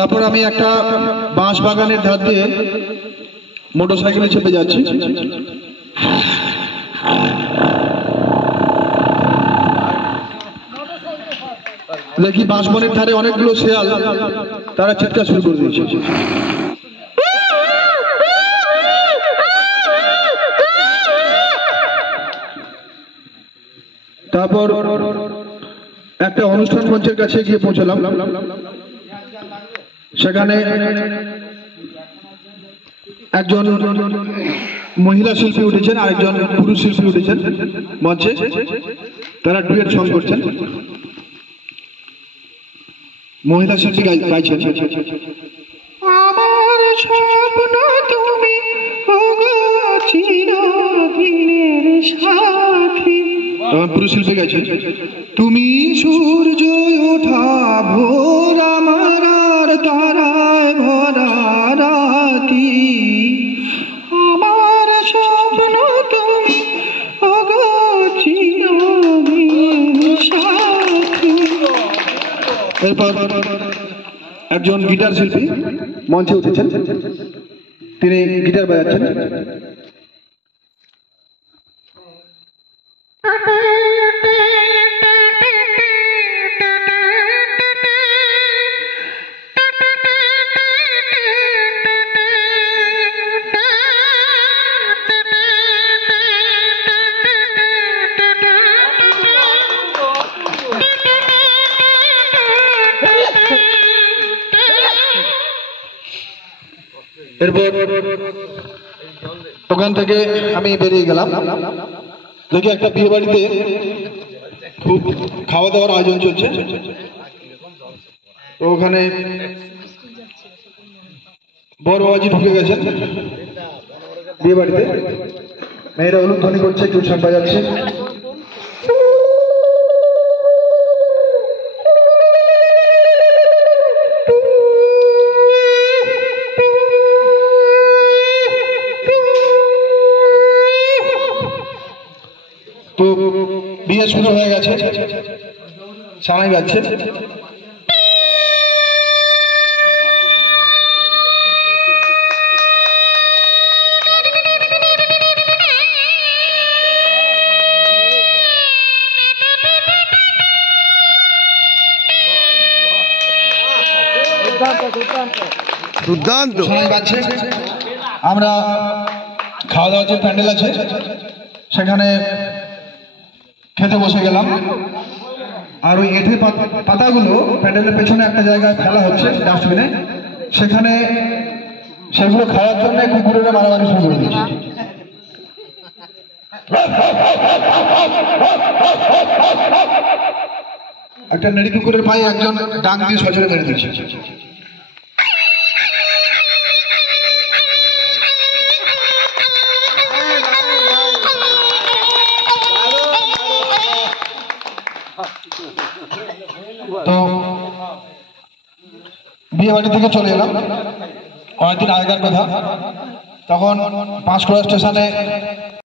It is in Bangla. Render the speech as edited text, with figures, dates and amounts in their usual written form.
তারপর আমি একটা বাঁশ বাগানের ধার দিয়ে মোটরসাইকেলে চেপে যাচ্ছি। দেখি বাঁশবনের ধারে অনেকগুলো শেয়াল, তারা চিৎকার শুরু করে দিয়েছে। তারপর একটা অনুষ্ঠান মঞ্চের কাছে গিয়ে পৌঁছলাম। সেখানে একজন মহিলা শিল্পী উঠেছেন, আরেকজন পুরুষ শিল্পী উঠেছেন মঞ্চে। তারা ডুয়েট সং করছেন। মহিলা শিল্পী গাইছেন, আমার স্বপ্ন তুমি চিরদিনের সাথী। পুরুষ শিল্পী গাইছেন, তুমি সূর্য ওঠা ভোর আমার আর তারায় ভরা রাতি, আমার স্বপ্ন তুমি চিরদিনের সাথী। এরপর একজন গিটার শিল্পী মঞ্চে উঠেছেন, তিনি গিটার বাজাচ্ছেন। এরপর ওখান থেকে আমি বেরিয়ে গেলাম। দেখি একটা বিয়ে বাড়িতে খুব খাওয়া দাওয়ার আয়োজন চলছে। তো ওখানে বড় বাবাজি ঢুকে গেছেন বিয়ে বাড়িতে। মেয়েরা উলুধ্বনি করছে, টিউশন বাজাচ্ছে। তো বিয়ে শুরু হয়ে গেছে, সানাই বাজছে। দুর্দান্ত সানাই বাজছে। আমরা খাওয়া দাওয়ার যে প্যান্ডেল আছে সেখানে খেতে বসে গেলাম। আর ওই এঁঠে পাতাগুলো প্যান্ডেলের পেছনে একটা জায়গায় ফেলা হচ্ছে ডাস্টবিনে, সেখানে সেগুলো খাওয়ার জন্য কুকুরেরা মারামারি শুরু করে দিয়েছে। একটা নেড়ি কুকুরের পায়ে একজন ডাং দিয়ে সজোরে মেরে দিয়েছে। তো বিয়ে বাড়ি থেকে চলে এলাম কয়েকদিন আগেকার কথা। তখন পাঁশকুড়া স্টেশনে